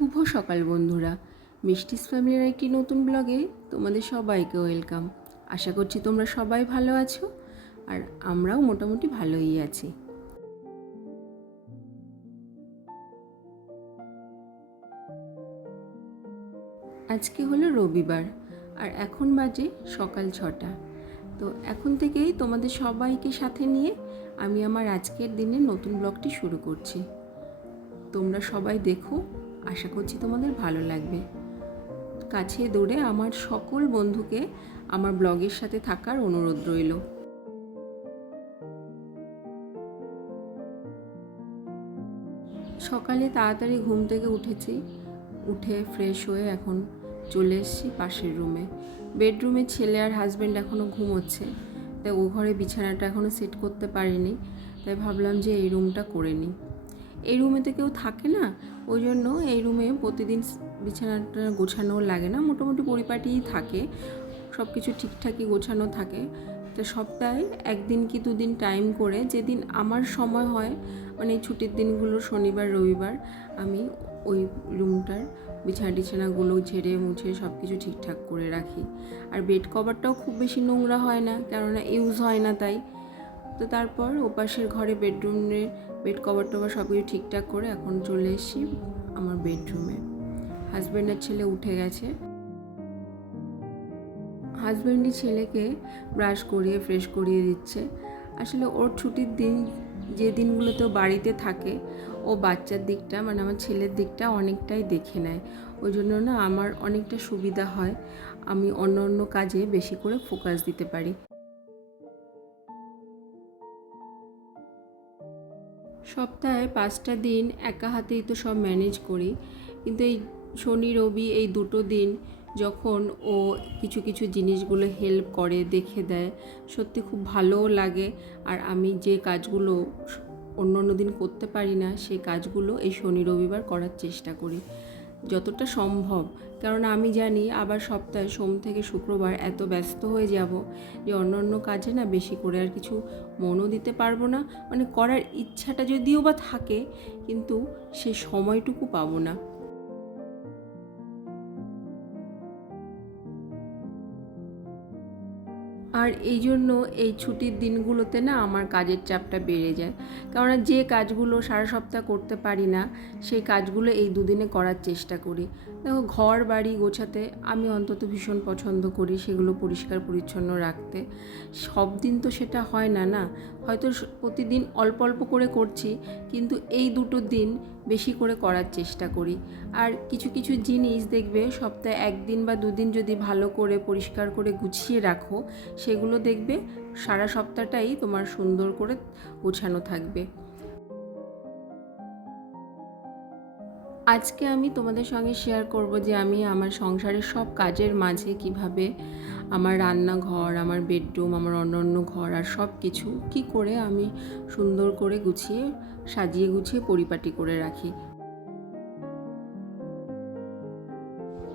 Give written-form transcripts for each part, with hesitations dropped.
শুভ সকাল বন্ধুরা, মিষ্টিস ফ্যামিলির একটি নতুন ব্লগে তোমাদের সবাইকে ওয়েলকাম। আশা করছি তোমরা সবাই ভালো আছো, আর আমরাও মোটামুটি ভালোই আছি। আজকে হলো রবিবার, আর এখন বাজে সকাল 6টা। তো এখন থেকেই তোমাদের সবাইকে সাথে নিয়ে আমি আমার আজকের দিনের নতুন ব্লগটি শুরু করছি। তোমরা সবাই দেখো, আশা করছি তোমাদের ভালো লাগবে। কাছে দূরে আমার সকল বন্ধুকে আমার ব্লগের সাথে থাকার অনুরোধ রইল। সকালে তাড়াতাড়ি ঘুম থেকে উঠেছি, উঠে ফ্রেশ হয়ে এখন চলে এসেছি পাশের রুমে। বেডরুমে ছেলে আর হাজব্যান্ড এখনও ঘুমোচ্ছে, তাই ও ঘরে বিছানাটা এখনও সেট করতে পারিনি, তাই ভাবলাম যে এই রুমটা করে নিই। এই রুমে তো কেউ থাকে না, ওই জন্য এই রুমে প্রতিদিন বিছানাটা গোছানো লাগে না, মোটামুটি পরিপাটিই থাকে, সব কিছু ঠিকঠাকই গোছানো থাকে। তো সপ্তাহে একদিন কি দুদিন টাইম করে, যেদিন আমার সময় হয়, মানে ছুটির দিনগুলো শনিবার রবিবার, আমি ওই রুমটার বিছানাগুলো ঝেড়ে মুছে সব কিছু ঠিকঠাক করে রাখি। আর বেড কভারটাও খুব বেশি নোংরা হয় না, কেননা ইউজ হয় না তাই। তো তারপর ওপাশের ঘরে বেডরুমের বেড কভার টভার সব কিছু ঠিকঠাক করে এখন চলে এসেছি আমার বেডরুমে। হাজব্যান্ডের ছেলে উঠে গেছে, হাজব্যান্ডই ছেলেকে ব্রাশ করিয়ে ফ্রেশ করিয়ে দিচ্ছে। আসলে ওর ছুটির দিন, যে দিনগুলোতে ও বাড়িতে থাকে, ও বাচ্চার দিকটা মানে আমার ছেলের দিকটা অনেকটাই দেখে নেয়। ওই জন্য না আমার অনেকটা সুবিধা হয়, আমি অন্য অন্য কাজে বেশি করে ফোকাস দিতে পারি। সপ্তাহে 5টা দিন একা হাতেই তো সব ম্যানেজ করি, কিন্তু এই শনি রবি এই দুটো দিন যখন ও কিছু কিছু জিনিসগুলো হেল্প করে, দেখে দেয়, সত্যি খুব ভালোও লাগে। আর আমি যে কাজগুলো অন্য অন্য দিন করতে পারি না, সেই কাজগুলো এই শনি রবিবার করার চেষ্টা করি যতটা সম্ভব। কারণ আমি জানি আবার সপ্তাহে সোম থেকে শুক্রবার এত ব্যস্ত হয়ে যাব যে অন্য অন্য কাজে না বেশি করে আর কিছু মনও দিতে পারবো না, মানে করার ইচ্ছাটা যদিও বা থাকে, কিন্তু সে সময়টুকু পাবো না। আর এই জন্য এই ছুটির দিনগুলোতে না আমার কাজের চাপটা বেড়ে যায়, কেননা যে কাজগুলো সারা সপ্তাহ করতে পারি না, সেই কাজগুলো এই দুদিনে করার চেষ্টা করি। দেখো, ঘর বাড়ি গোছাতে আমি অন্তত ভীষণ পছন্দ করি, সেগুলো পরিষ্কার পরিচ্ছন্ন রাখতে। সব দিন তো সেটা হয় না, না হয়তো প্রতিদিন অল্প অল্প করে করছি, কিন্তু এই দুটো দিন বেশি করে করার চেষ্টা করি। আর কিছু কিছু জিনিস দেখবে সপ্তাহে একদিন বা দুদিন যদি ভালো করে পরিষ্কার করে গুছিয়ে রাখো, সেগুলো দেখবে সারা সপ্তাহটাই তোমার সুন্দর করে গোছানো থাকবে। আজকে আমি তোমাদের সঙ্গে শেয়ার করব যে আমি আমার সংসারের সব কাজের মাঝে কিভাবে আমার রান্নাঘর, আমার বেডরুম, আমার অন্য ঘর আর সব কিছু কী করে আমি সুন্দর করে গুছিয়ে সাজিয়ে গুছিয়ে পরিপাটি করে রাখি।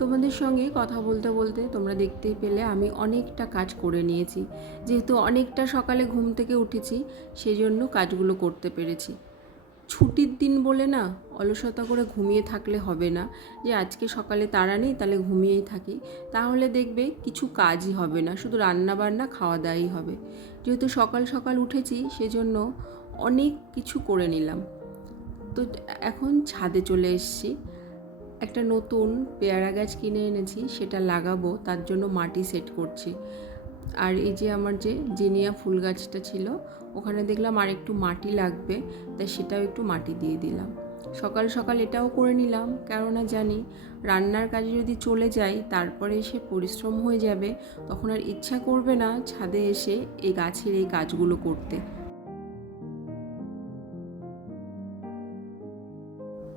তোমাদের সঙ্গে কথা বলতে বলতে তোমরা দেখতেই পেলে আমি অনেকটা কাজ করে নিয়েছি। যেহেতু অনেকটা সকালে ঘুম থেকে উঠেছি, সেজন্য কাজগুলো করতে পেরেছি। ছুটির দিন বলে না অলসতা করে ঘুমিয়ে থাকলে হবে না, যে আজকে সকালে তাড়া নেই তাহলে ঘুমিয়েই থাকি, তাহলে দেখবে কিছু কাজই হবে না, শুধু রান্না বান্না খাওয়া দাওয়াই হবে। যেহেতু সকাল সকাল উঠেছি, সেজন্য অনেক কিছু করে নিলাম। তো এখন ছাদে চলে এসেছি, একটা নতুন পেয়ারা গাছ কিনে এনেছি, সেটা লাগাবো, তার জন্য মাটি সেট করছি। আর এই যে আমার যে জিনিয়া ফুল গাছটা ছিল, ওখানে দেখলাম আর একটু মাটি লাগবে, তাই সেটাও একটু মাটি দিয়ে দিলাম। সকাল সকাল এটাও করে নিলাম, কেননা জানি রান্নার কাজে যদি চলে যাই তারপরে এসে পরিশ্রম হয়ে যাবে, তখন আর ইচ্ছা করবে না ছাদে এসে এই গাছের এই কাজগুলো করতে।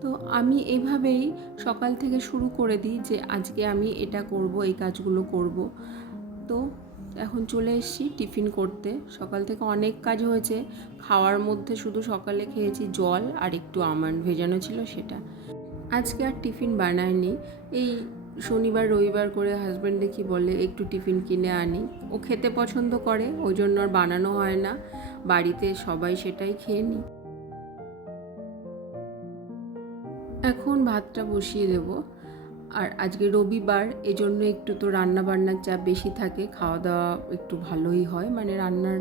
তো আমি এভাবেই সকাল থেকে শুরু করে দিই যে আজকে আমি এটা করব, এই কাজগুলো করব। তো এখন চলে এসেছি টিফিন করতে। সকাল থেকে অনেক কাজ হয়েছে, খাওয়ার মধ্যে শুধু সকালে খেয়েছি জল আর একটু আমন্ড ভেজানো ছিল সেটা। আজকে আর টিফিন বানাইনি, এই শনিবার রবিবার করে হাজব্যান্ড দেখি বলে একটু টিফিন কিনে আনি, ও খেতে পছন্দ করে, ওই জন্য আর বানানো হয় না, বাড়িতে সবাই সেটাই খেয়ে নিই। এখন ভাতটা বসিয়ে দেব। আর আজকে রবিবার, এজন্য একটু তো রান্না বান্নার চাপ বেশি থাকে, খাওয়া দাওয়া একটু ভালোই হয়, মানে রান্নার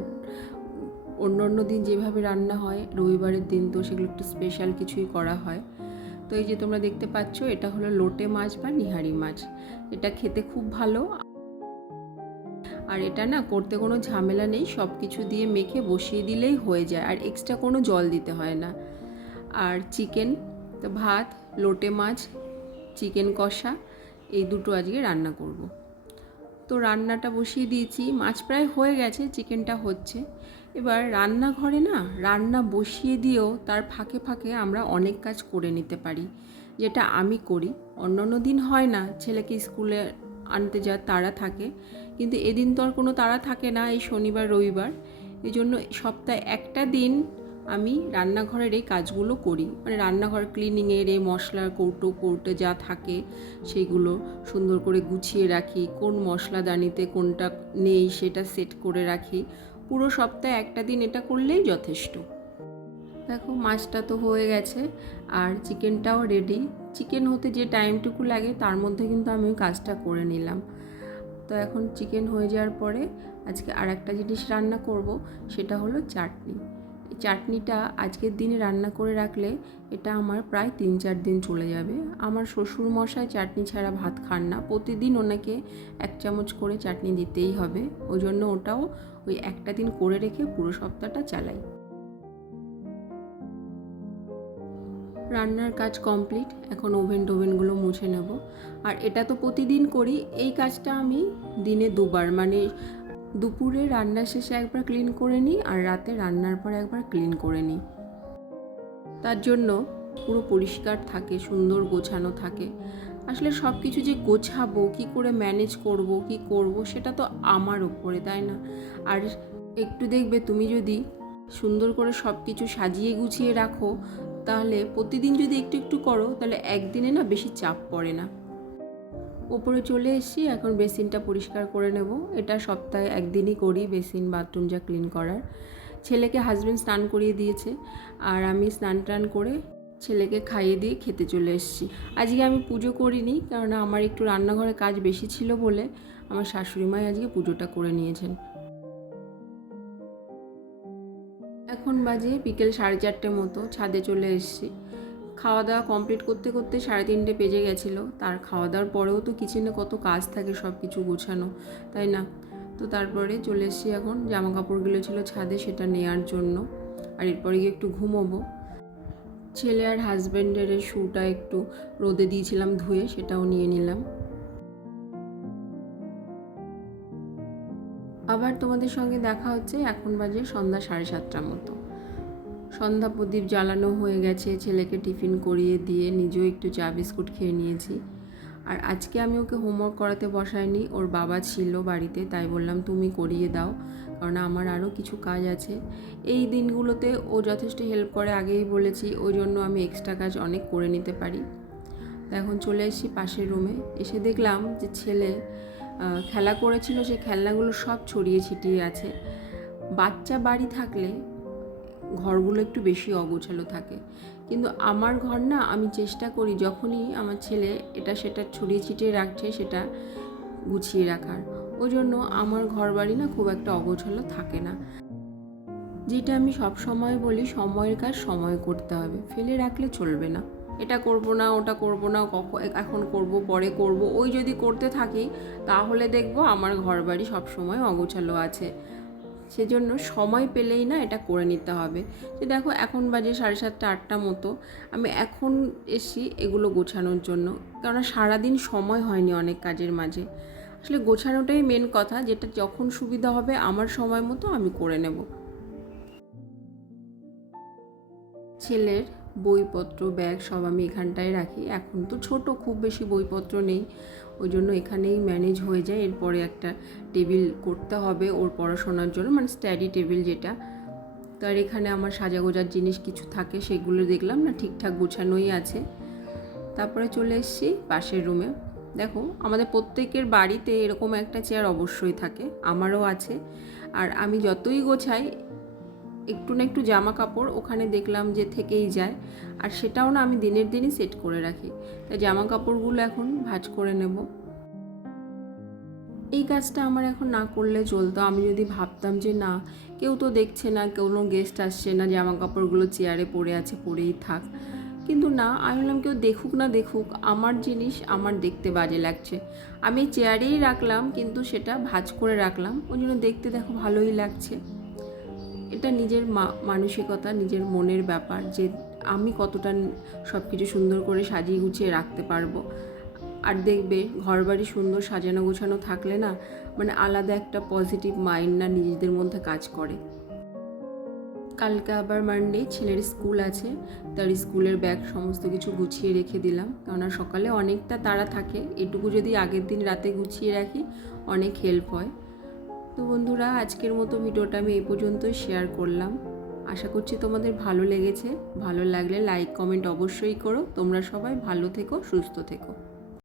অন্য দিন যেভাবে রান্না হয় রবিবারের দিন তো সেগুলো একটু স্পেশাল কিছুই করা হয়। তো এই যে তোমরা দেখতে পাচ্ছ, এটা হলো লোটে মাছ বা নিহারি মাছ। এটা খেতে খুব ভালো, আর এটা না করতে কোনো ঝামেলা নেই, সব কিছু দিয়ে মেখে বসিয়ে দিলেই হয়ে যায়, আর এক্সট্রা কোনো জল দিতে হয় না। আর চিকেন, তো ভাত, লোটে মাছ, চিকেন কষা, এই দুটো আজকে রান্না করব। তো রান্নাটা বসিয়ে দিয়েছি, মাছ প্রায় হয়ে গেছে, চিকেনটা হচ্ছে। এবার রান্নাঘরে না রান্না বসিয়ে দিয়েও তার ফাঁকে ফাঁকে আমরা অনেক কাজ করে নিতে পারি, যেটা আমি করি। অন্য দিন হয় না, ছেলেকে স্কুলে আনতে যা তাড়া থাকে, কিন্তু এদিন তো আর কোনো তাড়া থাকে না, এই শনিবার রবিবার। এই জন্য সপ্তাহে একটা দিন আমি রান্নাঘরের এই কাজগুলো করি, মানে রান্নাঘর ক্লিনিংয়ের, এই মশলার কৌটো যা থাকে সেগুলো সুন্দর করে গুছিয়ে রাখি, কোন মশলাদানিতে কোনটা নেই সেটা সেট করে রাখি। পুরো সপ্তাহে একটা দিন এটা করলেই যথেষ্ট। দেখো মাছটা তো হয়ে গেছে, আর চিকেনটাও রেডি। চিকেন হতে যে টাইমটুকু লাগে তার মধ্যে কিন্তু আমি কাজটা করে নিলাম। তো এখন চিকেন হয়ে যাওয়ার পরে আজকে আর একটা জিনিস রান্না করব, সেটা হলো চাটনি। এই চাটনিটা আজকের দিনে রান্না করে রাখলে এটা আমার প্রায় 3-4 দিন চলে যাবে। আমার শ্বশুর মশাই চাটনি ছাড়া ভাত খান না, প্রতিদিন ওনাকে 1 চামচ করে চাটনি দিতেই হবে, ওই জন্য ওটাও ওই একটা দিন করে রেখে পুরো সপ্তাহটা চালাই। রান্নার কাজ কমপ্লিট, এখন ওভেনগুলো মুছে নেব। আর এটা তো প্রতিদিন করি, এই কাজটা আমি দিনে 2বার, মানে দুপুরে রান্না শেষে একবার ক্লিন করে নিই, আর রাতে রান্নার পর একবার ক্লিন করে নিই। তার জন্য পুরো পরিষ্কার থাকে, সুন্দর গোছানো থাকে। আসলে সব কিছু যে গোছাবো, কী করে ম্যানেজ করব, কি করব, সেটা তো আমার ওপরে, তাই না? আর একটু দেখবে, তুমি যদি সুন্দর করে সব কিছু সাজিয়ে গুছিয়ে রাখো, তাহলে প্রতিদিন যদি একটু একটু করো, তাহলে একদিনে না বেশি চাপ পড়ে না। ওপরে চলে এসেছি, এখন বেসিনটা পরিষ্কার করে নেব। এটা সপ্তাহে একদিনই করি, বেসিন বাথরুম যা ক্লিন করার। ছেলেকে হাজব্যান্ড স্নান করিয়ে দিয়েছে, আর আমি স্নান টান করে ছেলেকে খাইয়ে দিয়ে খেতে চলে এসেছি। আজকে আমি পুজো করিনি, কারণ আমার একটু রান্নাঘরে কাজ বেশি ছিল বলে আমার শাশুড়ি মাই আজকে পুজোটা করে নিয়েছেন। এখন বাজে বিকেল 4:30 মতো, ছাদে চলে এসেছি। খাওয়া দাওয়া কমপ্লিট করতে করতে 3:30 বেজে গেছিলো। তার খাওয়া দাওয়ার পরেও তো কিচেনে কত কাজ থাকে, সব কিছু গোছানো, তাই না? তো তারপরে চলে এসেছি, এখন জামা কাপড়গুলো ছিল ছাদে, সেটা নেওয়ার জন্য। আর এরপরে গিয়ে একটু ঘুমোবো। ছেলে আর হাজব্যান্ডের শ্যুটা একটু রোদে দিয়েছিলাম ধুয়ে, সেটাও নিয়ে নিলাম। আবার তোমাদের সঙ্গে দেখা হচ্ছে, এখন বাজে সন্ধ্যা 7:30 মতো। সন্ধ্যা প্রদীপ জ্বালানো হয়ে গেছে, ছেলেকে টিফিন করিয়ে দিয়ে নিজেও একটু চা বিস্কুট খেয়ে নিয়েছি। আর আজকে আমি ওকে হোমওয়ার্ক করাতে বসাইনি, ওর বাবা ছিল বাড়িতে, তাই বললাম তুমি করিয়ে দাও, কারণ আমার আরও কিছু কাজ আছে। এই দিনগুলোতে ও যথেষ্ট হেল্প করে, আগেই বলেছি, ওই জন্য আমি এক্সট্রা কাজ অনেক করে নিতে পারি। তো এখন চলে এসেছি পাশের রুমে, এসে দেখলাম যে ছেলে খেলা করেছিল, সেই খেলনাগুলো সব ছড়িয়ে ছিটিয়ে আছে। বাচ্চা বাড়ি থাকলে ঘরগুলো একটু বেশি অগোছালো থাকে, কিন্তু আমার ঘর না, আমি চেষ্টা করি যখনই আমার ছেলে এটা সেটা ছড়িয়ে ছিটিয়ে রাখছে সেটা গুছিয়ে রাখার। ওই জন্য আমার ঘর বাড়ি না খুব একটা অগোছালো থাকে না। যেটা আমি সব সময় বলি, সময়ের কাজ সময় করতে হবে, ফেলে রাখলে চলবে না। এটা করব না, ওটা করব না, এখন করব, পরে করব, ওই যদি করতে থাকি তাহলে দেখব আমার ঘর বাড়ি সবসময় অগোছালো আছে। সেজন্য সময় পেলেই না এটা করে নিতে হবে। যে দেখো এখন বাজে 7:30-8টা মতো, আমি এখন এসছি এগুলো গোছানোর জন্য, কারণ সারাদিন সময় হয়নি অনেক কাজের মাঝে। আসলে গোছানোটাই মেন কথা, যেটা যখন সুবিধা হবে আমার সময় মতো আমি করে নেব। ছেলের বইপত্র, ব্যাগ সব আমি এখানটায় রাখি। এখন তো ছোট, খুব বেশি বইপত্র নেই, ওই জন্য এখানেই ম্যানেজ হয়ে যায়। এরপরে একটা টেবিল করতে হবে ওর পড়াশোনার জন্য, মানে স্টাডি টেবিল যেটা। তার এখানে আমার সাজাগোজার জিনিস কিছু থাকে, সেগুলো দেখলাম না ঠিকঠাক গোছানোই আছে। তারপরে চলে এসেছি পাশের রুমে। দেখো আমাদের প্রত্যেকের বাড়িতে এরকম একটা চেয়ার অবশ্যই থাকে, আমারও আছে। আর আমি যতই গোছাই একটু না একটু জামা কাপড় ওখানে দেখলাম যে থেকেই যায়, আর সেটাও না আমি দিনের দিনই সেট করে রাখি। তাই জামা কাপড়গুলো এখন ভাঁজ করে নেব। এই কাজটা আমার এখন না করলে চলতো। আমি যদি ভাবতাম যে না, কেউ তো দেখছে না, কোনো গেস্ট আসছে না, জামা কাপড়গুলো চেয়ারে পড়ে আছে, পড়েই থাক। কিন্তু না, আমি বললাম কেউ দেখুক না দেখুক, আমার জিনিস আমার দেখতে বাজে লাগছে, আমি চেয়ারেই রাখলাম কিন্তু সেটা ভাঁজ করে রাখলাম, ওই জন্য দেখতে দেখো ভালোই লাগছে। এটা নিজের মানসিকতা, নিজের মনের ব্যাপার যে আমি কতটা সব কিছু সুন্দর করে সাজিয়ে গুছিয়ে রাখতে পারবো। আর দেখবে ঘরবাড়ি সুন্দর সাজানো গোছানো থাকলে না, মানে আলাদা একটা পজিটিভ মাইন্ড না নিজেদের মধ্যে কাজ করে। কালকে আবার মানডে, ছেলের স্কুল আছে, তার স্কুলের ব্যাগ সমস্ত কিছু গুছিয়ে রেখে দিলাম, কেননা সকালে অনেকটা তাড়া থাকে, এটুকু যদি আগের দিন রাতে গুছিয়ে রাখি অনেক হেল্প হয়। তো বন্ধুরা, আজকের মতো ভিডিওটা আমি এই পর্যন্তই শেয়ার করলাম। আশা করছি তোমাদের ভালো লেগেছে। ভালো লাগলে লাইক কমেন্ট অবশ্যই করো। তোমরা সবাই ভালো থেকো, সুস্থ থেকো।